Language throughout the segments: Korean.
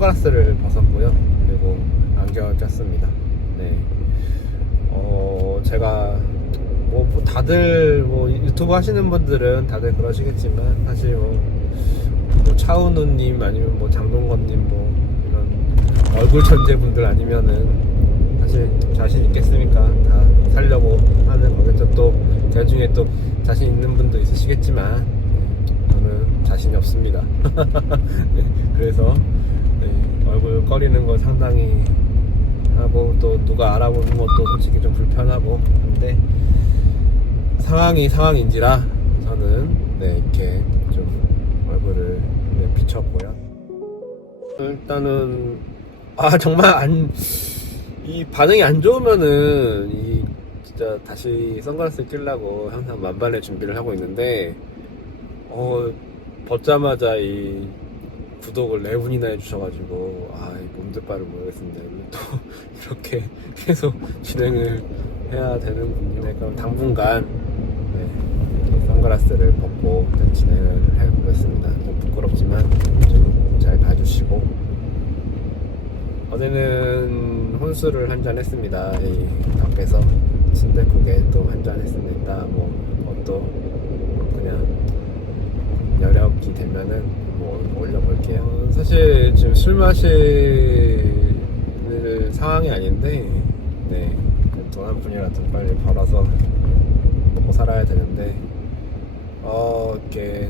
선글라스를 벗었고요. 그리고 안경을 꼈습니다. 네. 제가 다들 유튜브 하시는 분들은 다들 그러시겠지만 사실 차은우님 아니면 장동건님 이런 얼굴 천재분들 아니면은 사실 자신 있겠습니까? 다 살려고 하는 거겠죠. 또 그 중에 또 자신 있는 분도 있으시겠지만 저는 자신이 없습니다. 네, 그래서 얼굴 꺼리는 거 상당히 하고 또 누가 알아보는 것도 솔직히 좀 불편하고 근데 상황이 상황인지라 저는 이렇게 좀 얼굴을 비췄고요. 일단은 정말 이 반응이 안 좋으면은 진짜 다시 선글라스 끼려고 항상 만반의 준비를 하고 있는데 벗자마자 이 구독을 4분이나 해주셔가지고 뭔 바를 모르겠습니다. 또 이렇게 계속 진행을 해야 되는군요. 그럼 당분간 선글라스를 벗고 진행을 해보겠습니다. 좀 부끄럽지만 좀 잘 봐주시고 어제는 혼술을 한잔 했습니다. 이 밖에서 침대국에 또 한잔 했습니다. 또 그냥 여력이 되면은 올려볼게요. 사실 지금 술 마실 상황이 아닌데 돈 한 푼이라도 빨리 벌어서 먹고 살아야 되는데 이렇게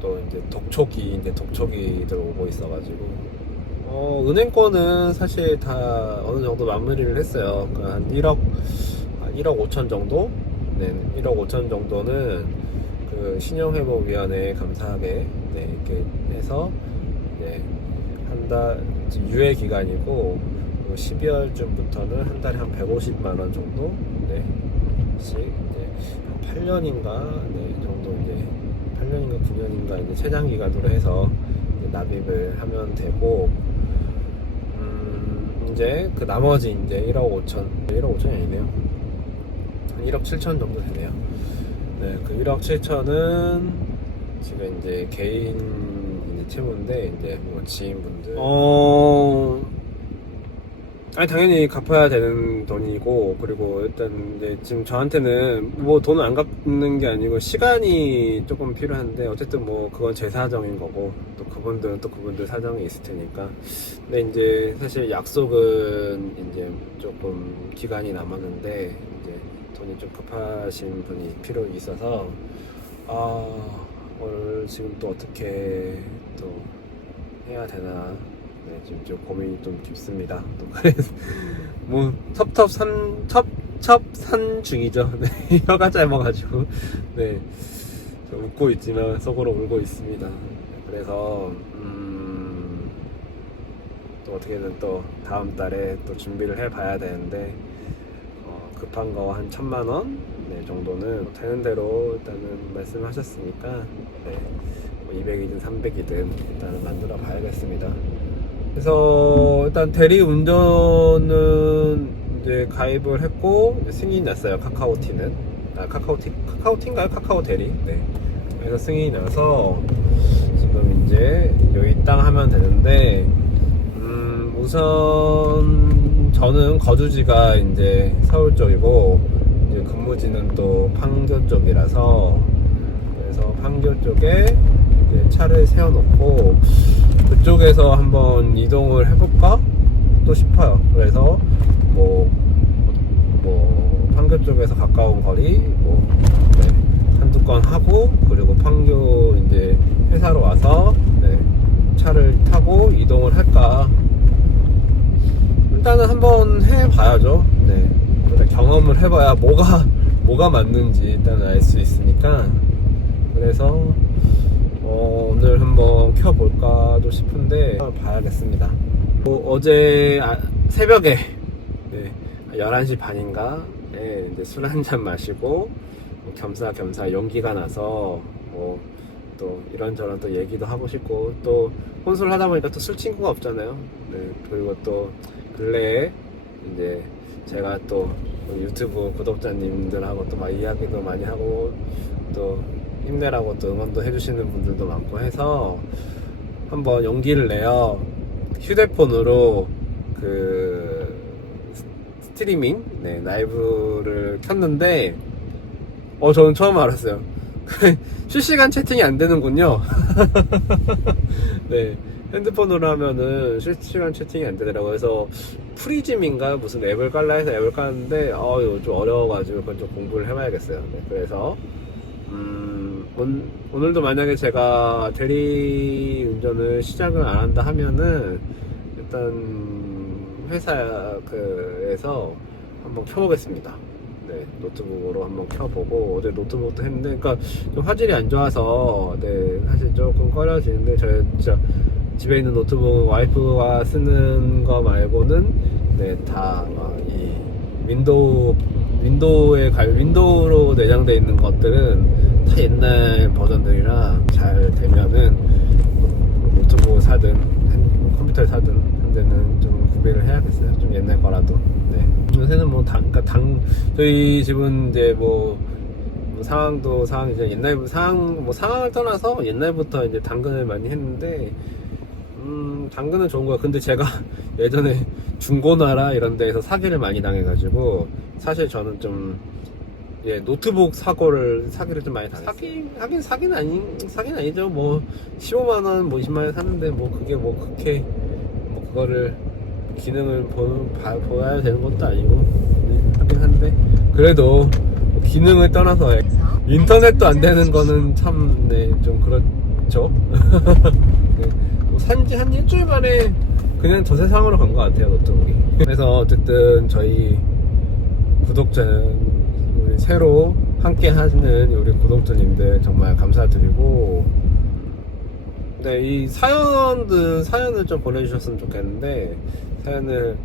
또 이제 독촉이들 오고 있어가지고 은행권은 사실 다 어느 정도 마무리를 했어요. 그러니까 한 1억 5천 정도? 1억 5천 정도는 그 신용회복위원회 감사하게 이렇게 해서 한 달 유예 기간이고 12월쯤부터는 한 달에 한 150만원 정도 한 8년인가 정도 8년인가 9년인가 체장 기간으로 해서 납입을 하면 되고 이제 그 나머지 1억 5천이 아니네요. 한 1억 7천 정도 되네요. 그 1억 7천은 지금 개인 채무인데 지인분들 당연히 갚아야 되는 돈이고 그리고 일단 지금 저한테는 돈을 안 갚는 게 아니고 시간이 조금 필요한데 어쨌든 그건 제 사정인 거고 또 그분들은 또 그분들 사정이 있을 테니까 근데 사실 약속은 조금 기간이 남았는데 돈이 좀 급하신 분이 필요 있어서 오늘 지금 또 어떻게 또 해야 되나 지금 좀 고민이 좀 깊습니다. 또 그래서 첩첩산 중이죠. 혀가 짧아가지고 좀 웃고 있지만 속으로 울고 있습니다. 그래서 또 어떻게든 또 다음 달에 또 준비를 해봐야 되는데 급한 거 한 1,000만원 정도는 되는 대로 일단은 말씀하셨으니까 200이든 300이든 일단은 만들어 봐야겠습니다. 그래서 일단 대리 운전은 가입을 했고 승인이 났어요. 카카오티는 카카오티인가요? 카카오 대리. 그래서 승인이 나서 지금 여기 땅 하면 되는데 우선 저는 거주지가 서울 쪽이고 근무지는 또 판교 쪽이라서 그래서 판교 쪽에 차를 세워놓고 그쪽에서 한번 이동을 해볼까 또 싶어요. 그래서 판교 쪽에서 가까운 거리 한두 건 하고 그리고 판교 회사로 와서 차를 타고 이동을 할까 일단은 한번 해봐야죠. 일단 경험을 해봐야 뭐가 맞는지 일단은 알 수 있으니까 그래서 오늘 한번 켜볼까도 싶은데 봐야겠습니다. 어제 새벽에 11시 반인가 술 한잔 마시고 겸사겸사 용기가 나서 또 이런저런 또 얘기도 하고 싶고 또 혼술 하다 보니까 또 술 친구가 없잖아요. 그리고 또 근래에 제가 또 유튜브 구독자님들하고 또 막 이야기도 많이 하고 또 힘내라고 또 응원도 해주시는 분들도 많고 해서 한번 용기를 내어 휴대폰으로 그 스트리밍 라이브를 켰는데 저는 처음 알았어요. 실시간 채팅이 안 되는군요. 네, 핸드폰으로 하면은 실시간 채팅이 안 되더라고요. 그래서 프리즘인가 무슨 앱을 깔라 해서 앱을 깔았는데 이거 좀 어려워가지고 그건 좀 공부를 해봐야겠어요. 네, 그래서 오늘도 만약에 제가 대리 운전을 시작을 안 한다 하면은 일단 회사에서 한번 켜보겠습니다. 네, 노트북으로 한번 켜보고 어제 노트북도 했는데 그러니까 좀 화질이 안 좋아서 사실 조금 꺼려지는데 저 진짜 집에 있는 노트북 와이프가 쓰는 거 말고는 다 이 윈도우로 내장되어 있는 것들은 다 옛날 버전들이라 잘 되면은 노트북을 사든 컴퓨터를 사든 한 대는 좀 구비를 해야겠어요. 좀 옛날 거라도. 네. 요새는 저희 집은 이제 상황이죠. 상황을 떠나서 옛날부터 이제 당근을 많이 했는데, 당근은 좋은 거야. 근데 제가 예전에 중고나라 이런 데에서 사기를 많이 당해가지고, 사실 저는 좀, 노트북 사기를 좀 많이 당했어요. 사기는 아니죠. 15만원, 20만원 샀는데, 그렇게, 그거를, 기능을 보여야 되는 것도 아니고, 하긴 한데, 그래도, 기능을 떠나서, 인터넷도 안 되는 거는 참, 좀 그렇죠. 산지 한 일주일 만에 그냥 저 세상으로 간 것 같아요, 노트북이. 그래서 어쨌든 저희 우리 새로 함께 하시는 우리 구독자님들 정말 감사드리고, 이 사연을 좀 보내주셨으면 좋겠는데, 사연을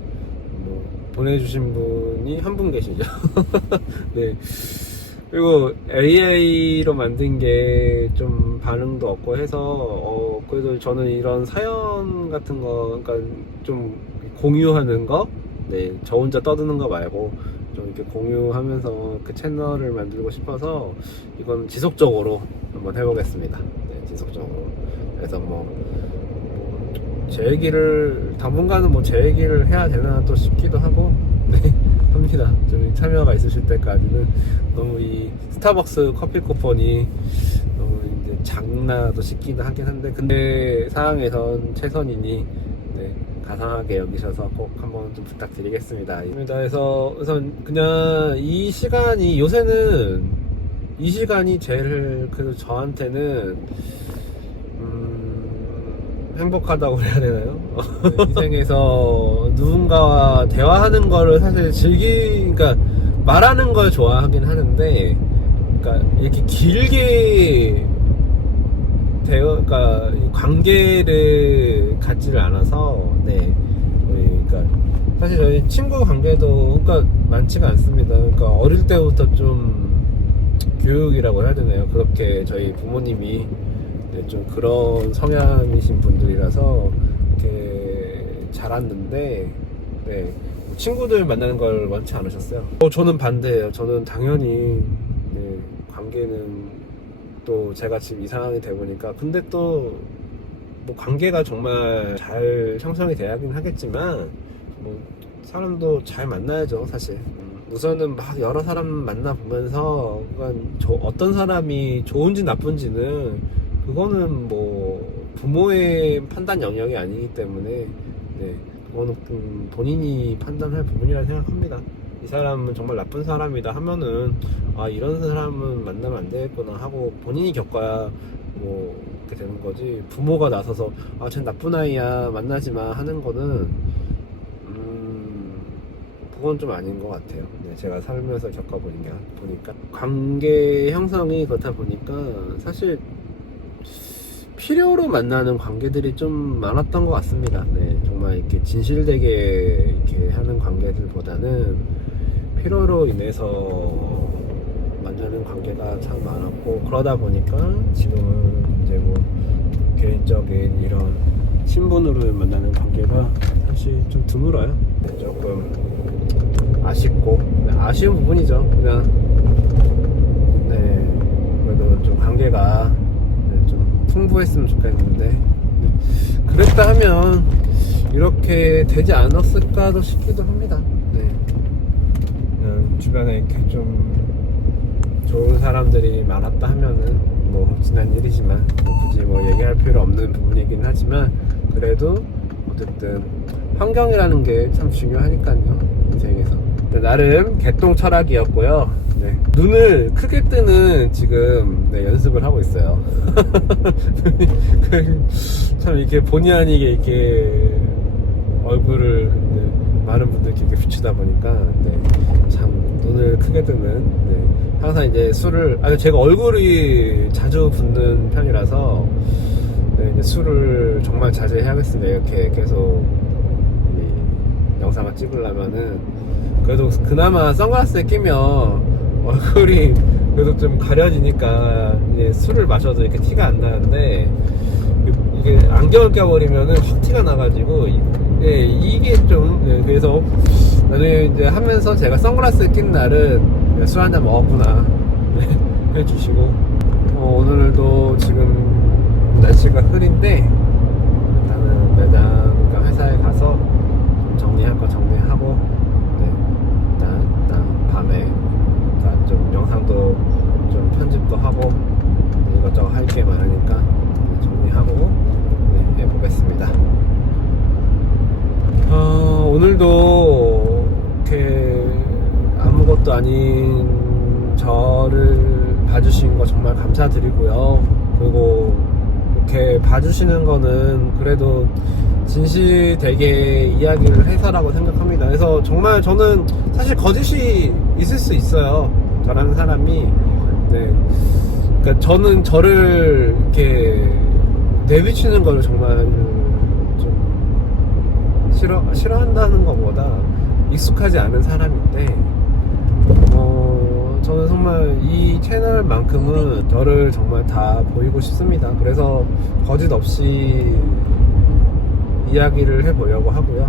보내주신 분이 한 분 계시죠. 네. 그리고 AI로 만든 게 좀 반응도 없고 해서 그래도 저는 이런 사연 같은 거, 그러니까 좀 공유하는 거, 저 혼자 떠드는 거 말고 좀 이렇게 공유하면서 그 채널을 만들고 싶어서 이건 지속적으로 한번 해보겠습니다. 지속적으로. 그래서 제 얘기를 당분간은 제 얘기를 해야 되나 또 싶기도 하고 합니다. 좀 참여가 있으실 때까지는. 너무 이 스타벅스 커피 쿠폰이 너무 이제 장나도 싶기도 하긴 한데, 근데 상황에선 최선이니 가상하게 여기셔서 꼭 한번 좀 부탁드리겠습니다. 그래서 그냥 요새는 이 시간이 제일 그래도 저한테는 행복하다고 해야 되나요? 인생에서 누군가와 대화하는 거를 사실 그러니까 말하는 걸 좋아하긴 하는데, 그러니까 이렇게 길게 그러니까 관계를 갖지를 않아서, 그러니까 사실 저희 친구 관계도 그러니까 많지가 않습니다. 그러니까 어릴 때부터 좀 교육이라고 해야 되나요? 그렇게 저희 부모님이 좀 그런 성향이신 분들이라서 이렇게 자랐는데, 친구들 만나는 걸 원치 않으셨어요. 저는 반대예요. 저는 당연히 관계는 또 제가 지금 이 상황이 돼 보니까, 근데 또 관계가 정말 잘 형성이 돼야긴 하겠지만 사람도 잘 만나야죠, 사실. 우선은 여러 사람 만나보면서 어떤 사람이 좋은지 나쁜지는 그거는 부모의 판단 영역이 아니기 때문에 그거는 본인이 판단할 부분이라 생각합니다. 이 사람은 정말 나쁜 사람이다 하면은 이런 사람은 만나면 안 되겠구나 하고 본인이 겪어야 이렇게 되는 거지, 부모가 나서서 쟤 나쁜 아이야 만나지 마 하는 거는 그건 좀 아닌 것 같아요. 제가 살면서 겪어보니까 관계 형성이 그렇다 보니까 사실 필요로 만나는 관계들이 좀 많았던 것 같습니다. 정말 이렇게 진실되게 이렇게 하는 관계들보다는 필요로 인해서 만나는 관계가 참 많았고, 그러다 보니까 지금은 이제 개인적인 이런 친분으로 만나는 관계가 사실 좀 드물어요. 조금 아쉽고 아쉬운 부분이죠. 그냥 그래도 좀 관계가 좀 풍부했으면 좋겠는데 그랬다 하면 이렇게 되지 않았을까도 싶기도 합니다. 네. 주변에 이렇게 좀 좋은 사람들이 많았다 하면은 뭐 지난 일이지만 굳이 뭐 얘기할 필요 없는 부분이긴 하지만, 그래도 어쨌든 환경이라는 게 참 중요하니까요, 인생에서. 나름 개똥 철학이었고요. 네. 눈을 크게 뜨는 지금 연습을 하고 있어요. 참 이렇게 본의 아니게 이렇게 얼굴을 많은 분들께 이렇게 비추다 보니까 참 눈을 크게 뜨는, 항상 이제 술을, 제가 얼굴이 자주 붓는 편이라서 이제 술을 정말 자제해야겠습니다. 이렇게 계속 이 영상을 찍으려면은. 그래도 그나마 선글라스에 끼면 얼굴이 그래도 좀 가려지니까 이제 술을 마셔도 이렇게 티가 안 나는데, 이게 안경을 껴버리면은 확 티가 나가지고, 이게 좀, 그래서 나중에 이제 하면서 제가 선글라스 낀 날은 술 한잔 먹었구나 해주시고, 오늘도 지금 날씨가 흐린데 일단은 매장과 회사에 가서 좀 정리할 거 정리하고, 일단 밤에 좀 영상도 좀 편집도 하고 이것저것 할 게 많으니까 정리하고 해보겠습니다. 오늘도 이렇게 아무것도 아닌 저를 봐주신 거 정말 감사드리고요. 그리고 이렇게 봐주시는 거는 그래도 진실되게 이야기를 해서라고 생각합니다. 그래서 정말 저는 사실 거짓이 있을 수 있어요, 저라는 사람이. 그러니까 저는 저를 이렇게 내비치는 걸 정말 좀 싫어한다는 것보다 익숙하지 않은 사람인데, 저는 정말 이 채널만큼은 저를 정말 다 보이고 싶습니다. 그래서 거짓 없이 이야기를 해보려고 하고요.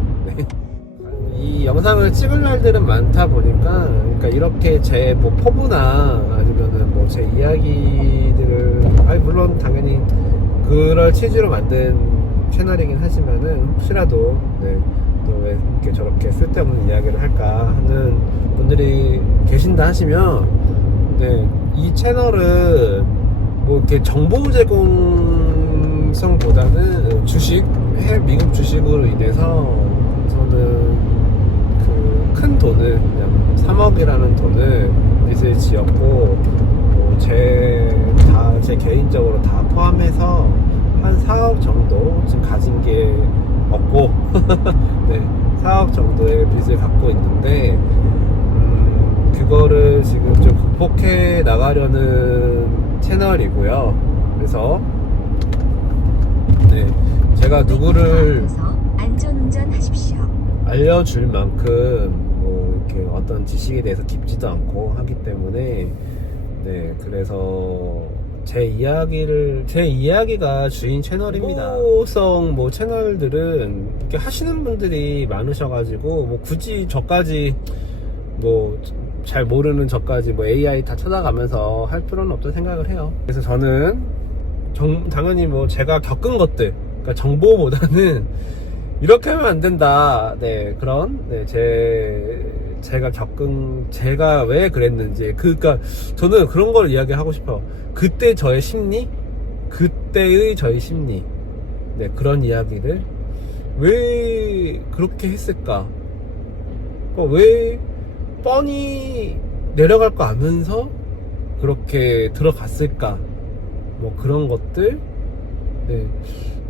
이 영상을 찍을 날들은 많다 보니까, 그러니까 이렇게 제 뭐 포부나 아니면은 뭐 제 이야기들을, 물론 당연히 그럴 취지로 만든 채널이긴 하지만은, 혹시라도 또 왜 이렇게 저렇게 쓸데없는 이야기를 할까 하는 분들이 계신다 하시면, 이 채널은 뭐 이렇게 정보 제공성보다는 미국 주식으로 인해서 저는 그 큰 돈을, 그냥 3억이라는 돈을 빚을 지었고, 제 개인적으로 다 포함해서 한 4억 정도 지금 가진 게 없고 4억 정도의 빚을 갖고 있는데, 그거를 지금 좀 극복해 나가려는 채널이고요. 그래서 제가 누구를 안전운전하십시오. 알려줄 만큼 뭐 이렇게 어떤 지식에 대해서 깊지도 않고 하기 때문에, 그래서 제 이야기가 주인 채널입니다. 정보성 뭐 채널들은 이렇게 하시는 분들이 많으셔가지고, 뭐 굳이 저까지 뭐 잘 모르는 저까지 뭐 AI 다 찾아가면서 할 필요는 없다고 생각을 해요. 그래서 저는 당연히 뭐 제가 겪은 것들, 그러니까 정보보다는 이렇게 하면 안 된다, 그런 제가 왜 그랬는지, 그러니까 저는 그런 걸 이야기하고 싶어요. 그때의 저의 심리, 그런 이야기를 왜 그렇게 했을까, 왜 뻔히 내려갈 거 아면서 그렇게 들어갔을까, 뭐 그런 것들.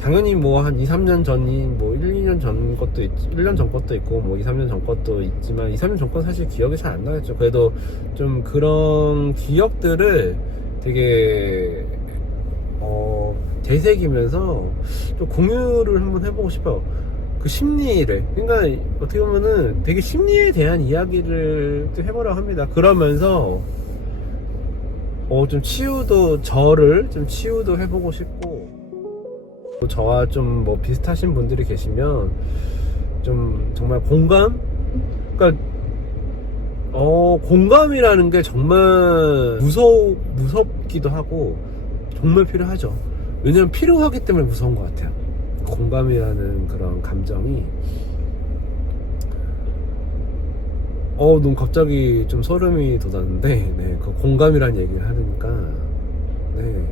당연히 뭐 한 2-3년 전이 뭐 1-2년 전 것도 1년 전 것도 있고 뭐 2-3년 전 것도 있지만, 2-3년 전 건 사실 기억이 잘 안 나겠죠. 그래도 좀 그런 기억들을 되게 되새기면서 좀 공유를 한번 해보고 싶어요. 그 심리를. 그러니까 어떻게 보면은 되게 심리에 대한 이야기를 또 해보려고 합니다. 그러면서 좀 저를 좀 치유도 해보고 싶고, 저와 좀 뭐 비슷하신 분들이 계시면 좀 정말 공감? 그러니까 공감이라는 게 정말 무섭기도 하고 정말 필요하죠. 왜냐면 필요하기 때문에 무서운 것 같아요. 공감이라는 그런 감정이 너무 갑자기 좀 소름이 돋았는데, 네, 그 공감이라는 얘기를 하니까, 네,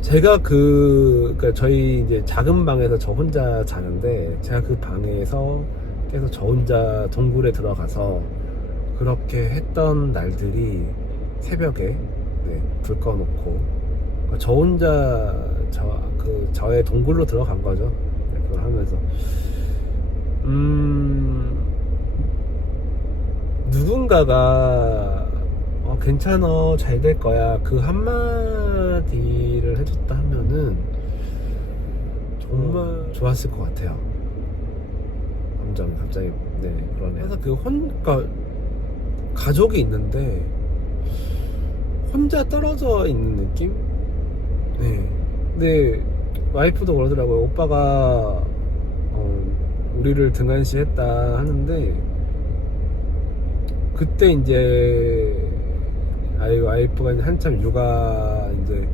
제가 그러니까 저희 이제 작은 방에서 저 혼자 자는데, 제가 그 방에서 계속 저 혼자 동굴에 들어가서 그렇게 했던 날들이 새벽에, 네, 불 꺼놓고 저 혼자 저의 동굴로 들어간 거죠. 네, 그걸 하면서 누군가가 괜찮아, 잘 될 거야, 그 한마디를 해줬다 하면은 정말 좋았을 것 같아요. 감정이 갑자기, 네, 그러네. 그래서 그러니까 가족이 있는데 혼자 떨어져 있는 느낌? 네. 근데 와이프도 그러더라고요. 오빠가 우리를 등한시했다 하는데, 그때 이제 와이프가 한참 육아, 이제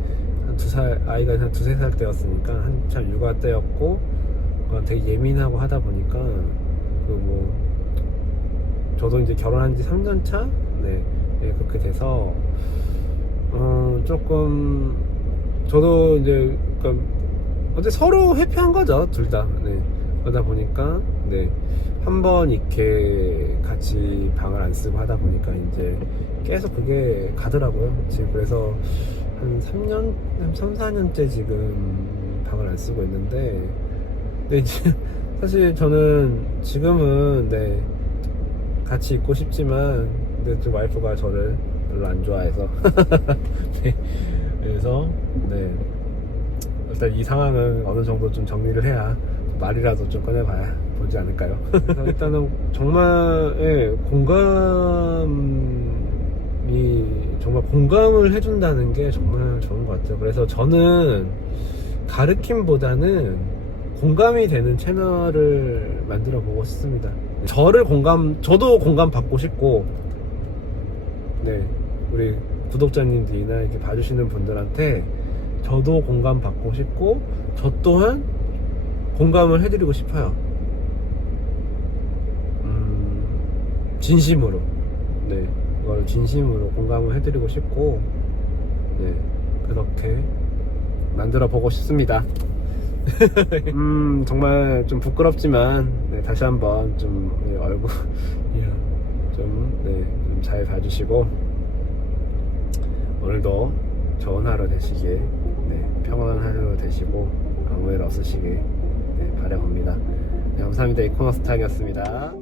한 2살, 아이가 한 2-3살 때였으니까 한참 육아 때였고, 되게 예민하고 하다 보니까 저도 이제 결혼한 지 3년 차? 네, 네, 그렇게 돼서 조금 저도 이제 어제 서로 회피한 거죠, 둘 다. 네. 그러다 보니까, 네, 한번 이렇게 같이 방을 안 쓰고 하다 보니까 이제 계속 그게 가더라고요. 지금 그래서 한 3-4년째 지금 방을 안 쓰고 있는데, 근데 이제 사실 저는 지금은, 네, 같이 있고 싶지만, 근데 좀 와이프가 저를 별로 안 좋아해서 네, 그래서, 네, 일단 이 상황은 어느 정도 좀 정리를 해야 말이라도 좀 꺼내봐야 보지 않을까요? 그래서 일단은 정말, 예, 정말 공감을 해준다는 게 정말 좋은 것 같아요. 그래서 저는 가르침보다는 공감이 되는 채널을 만들어 보고 싶습니다. 저도 공감 받고 싶고, 네, 우리 구독자님들이나 이렇게 봐주시는 분들한테 저도 공감 받고 싶고, 저 또한 공감을 해드리고 싶어요. 진심으로, 네, 이걸 진심으로 공감을 해드리고 싶고, 네, 그렇게 만들어 보고 싶습니다. 정말 좀 부끄럽지만, 네, 다시 한번 좀, 네, 얼굴 좀, 네, 좀 잘 봐주시고, 오늘도 좋은 하루 되시길, 네, 평온한 하루 되시고 아무 일 없으시길, 네, 바라봅니다. 네, 감사합니다. 이코노스탁이었습니다.